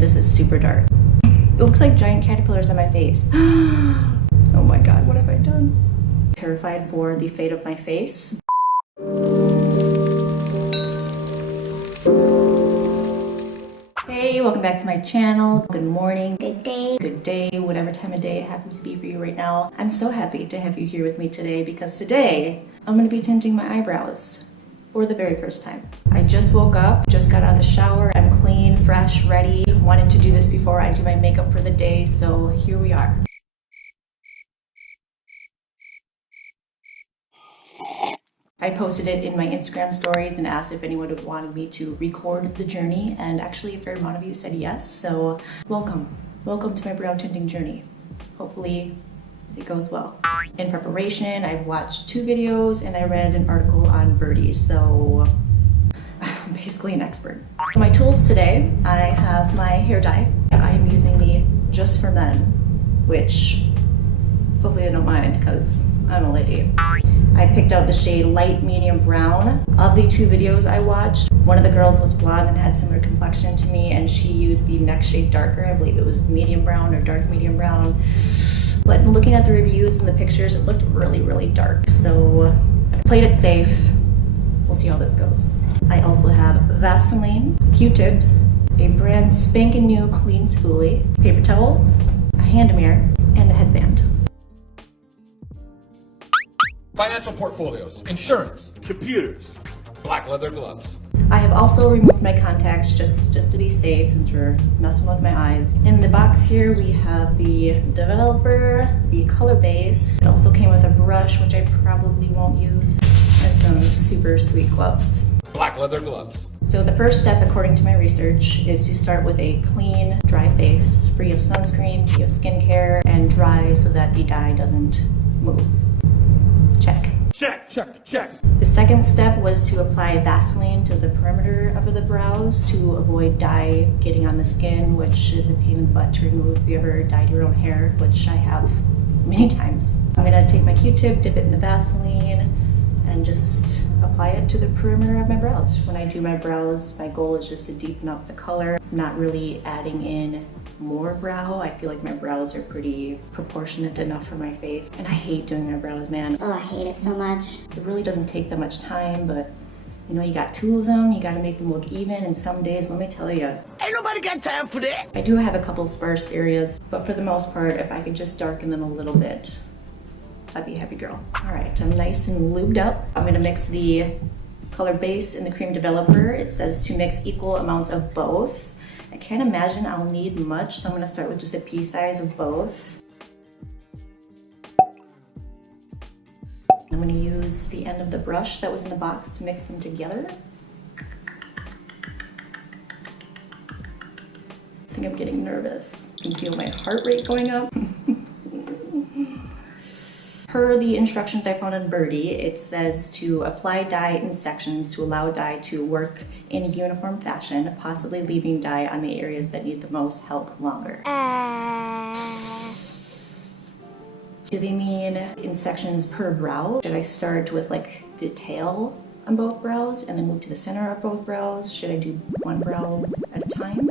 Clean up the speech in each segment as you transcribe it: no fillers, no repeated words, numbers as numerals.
this is super dark. It looks like giant caterpillars on my face. Oh my god, what have I done? Terrified for the fate of my face. Hey, welcome back to my channel. Good morning, good day, whatever time of day it happens to be for you right now. I'm so happy to have you here with me today because today I'm going to be tinting my eyebrows for the very first time. I just woke up, just got out of the shower. I'm clean, fresh, ready. Wanted to do this before I do my makeup for the day, so here we are. I posted it in my Instagram stories and asked if anyone would wanted me to record the journey, and actually a fair amount of you said yes, so welcome. Welcome to my brow tinting journey. Hopefully it goes well. In preparation, I've watched 2 videos and I read an article on birdie, so I'm basically an expert. For my tools today, I have my hair dye. I am using the Just for Men, which hopefully they don't mind because I'm a lady. I picked out the shade light medium brown. Of the 2 videos I watched, one of the girls was blonde and had similar complexion to me, and she used the next shade darker. I believe it was medium brown or dark medium brown. But looking at the reviews and the pictures, it looked really, really dark. So I played it safe. We'll see how this goes. I also have Vaseline, Q-tips, a brand spanking new clean spoolie, paper towel, a hand mirror, and a headband. Financial portfolios, insurance, computers, black leather gloves. I have also removed my contacts just to be safe since we're messing with my eyes. In the box here we have the developer, the color base. It also came with a brush, which I probably won't use, and some super sweet gloves. Black leather gloves. So the first step, according to my research, is to start with a clean, dry face, free of sunscreen, free of skincare, and dry so that the dye doesn't move. Check. Check. The second step was to apply Vaseline to the perimeter of the brows to avoid dye getting on the skin, which is a pain in the butt to remove if you ever dyed your own hair, which I have many times. I'm gonna take my Q-tip, dip it in the Vaseline, and just apply it to the perimeter of my brows. When I do my brows, my goal is just to deepen up the color, not really adding in more brow. I feel like my brows are pretty proportionate enough for my face, and I hate doing my brows, man. Oh, I hate it so much. It really doesn't take that much time, but you know, you got 2 of them, you gotta make them look even, and some days, let me tell you, Ain't nobody got time for that. I do have a couple sparse areas, but for the most part, if I could just darken them a little bit, I'd be a happy girl. All right, I'm nice and lubed up. I'm gonna mix the color base and the cream developer. It says to mix equal amounts of both. I can't imagine I'll need much, so I'm gonna start with just a pea size of both. I'm gonna use the end of the brush that was in the box to mix them together. I think I'm getting nervous. I can feel my heart rate going up. Per the instructions I found on Birdie, it says to apply dye in sections to allow dye to work in a uniform fashion, possibly leaving dye on the areas that need the most help longer. Do they mean in sections per brow? Should I start with like the tail on both brows and then move to the center of both brows? Should I do one brow at a time?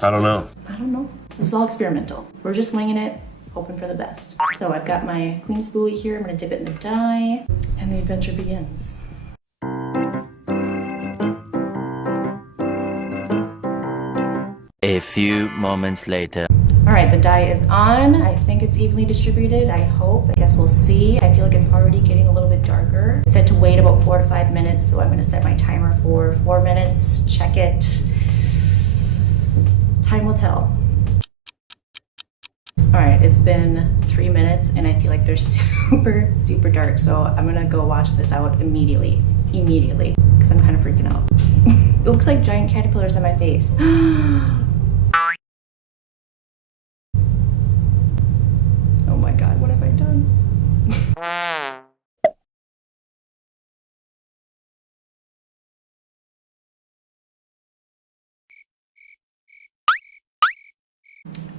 I don't know. This is all experimental. We're just winging it, hoping for the best. So I've got my clean spoolie here. I'm gonna dip it in the dye, and the adventure begins. A few moments later. All right, the dye is on. I think it's evenly distributed, I hope. I guess we'll see. I feel like it's already getting a little bit darker. It said to wait about 4 to 5 minutes, so I'm gonna set my timer for 4 minutes, check it. Time will tell. All right, it's been 3 minutes and I feel like they're super, super dark. So I'm gonna go watch this out immediately, because I'm kind of freaking out. It looks like giant caterpillars on my face. Oh my God, what have I done?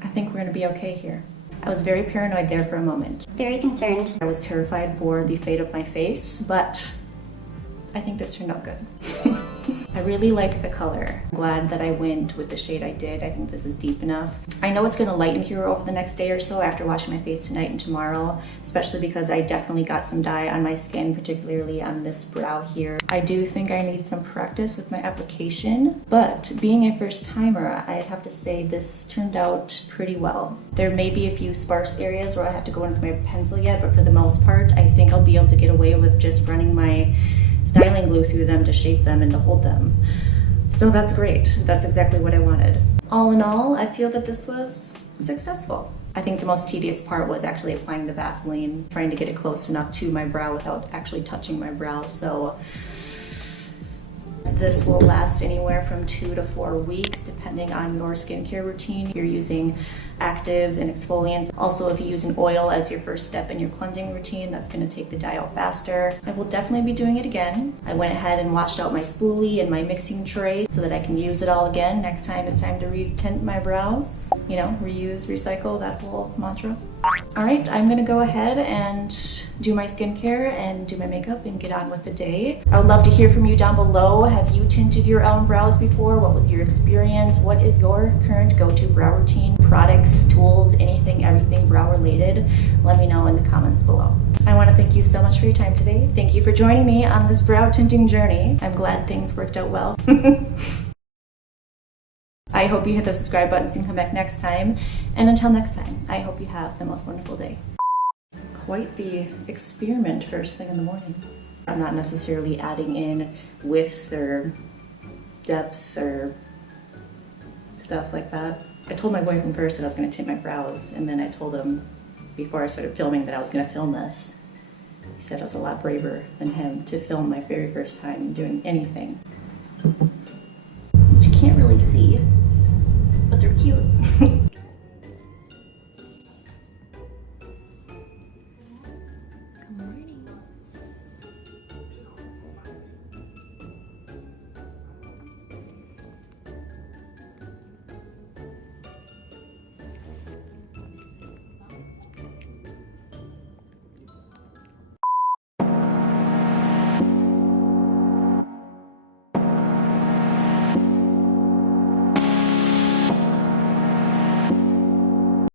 I think we're gonna be okay here. I was very paranoid there for a moment. Very concerned. I was terrified for the fate of my face, but I think this turned out good. I really like the color. I'm glad that I went with the shade I did. I think this is deep enough. I know it's gonna lighten here over the next day or so after washing my face tonight and tomorrow, especially because I definitely got some dye on my skin, particularly on this brow here. I do think I need some practice with my application, but being a first timer, I have to say this turned out pretty well. There may be a few sparse areas where I have to go in with my pencil yet, but for the most part, I think I'll be able to get away with just running my styling glue through them to shape them and to hold them. So that's great. That's exactly what I wanted. All in all, I feel that this was successful. I think the most tedious part was actually applying the Vaseline, trying to get it close enough to my brow without actually touching my brow. So this will last anywhere from 2 to 4 weeks depending on your skincare routine. You're using actives and exfoliants. Also, if you use an oil as your first step in your cleansing routine, that's going to take the dye out faster. I will definitely be doing it again. I went ahead and washed out my spoolie and my mixing tray so that I can use it all again next time it's time to re-tint my brows. You know, reuse, recycle, that whole mantra. All right, I'm gonna go ahead and do my skincare and do my makeup and get on with the day. I would love to hear from you down below. Have you tinted your own brows before? What was your experience? What is your current go-to brow routine? Products, tools, anything, everything brow related? Let me know in the comments below. I want to thank you so much for your time today. Thank you for joining me on this brow tinting journey. I'm glad things worked out well. I hope you hit the subscribe button so you can come back next time. And until next time, I hope you have the most wonderful day. Quite the experiment first thing in the morning. I'm not necessarily adding in width or depth or stuff like that. I told my boyfriend first that I was going to tint my brows, and then I told him before I started filming that I was going to film this. He said I was a lot braver than him to film my very first time doing anything. Which you can't really see, but they're cute. Good morning.